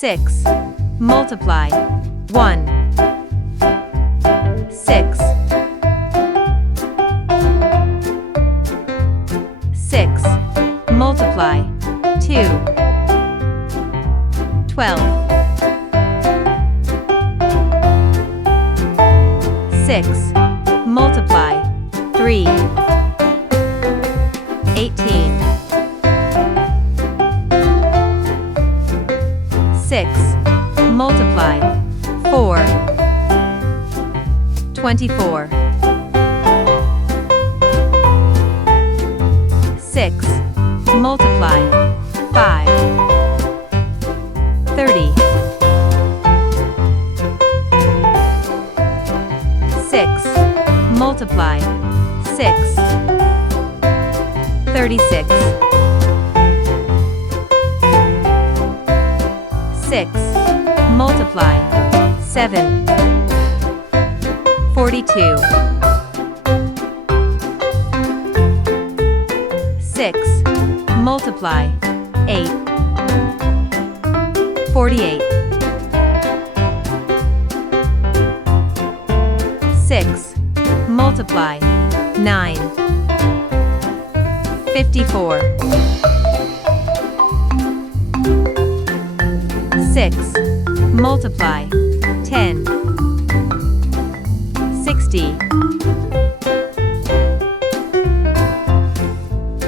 6. Multiply 1. 6. 6. Multiply 2. 12. 6. Multiply 3. 18. 6. Multiply 4. 24. 6. Multiply 5. 30. 6. Multiply 6. 36. 6. Multiply 7. 42. 6. Multiply 8. 48. 6. Multiply 9. 54. 6. Multiply 10. 60.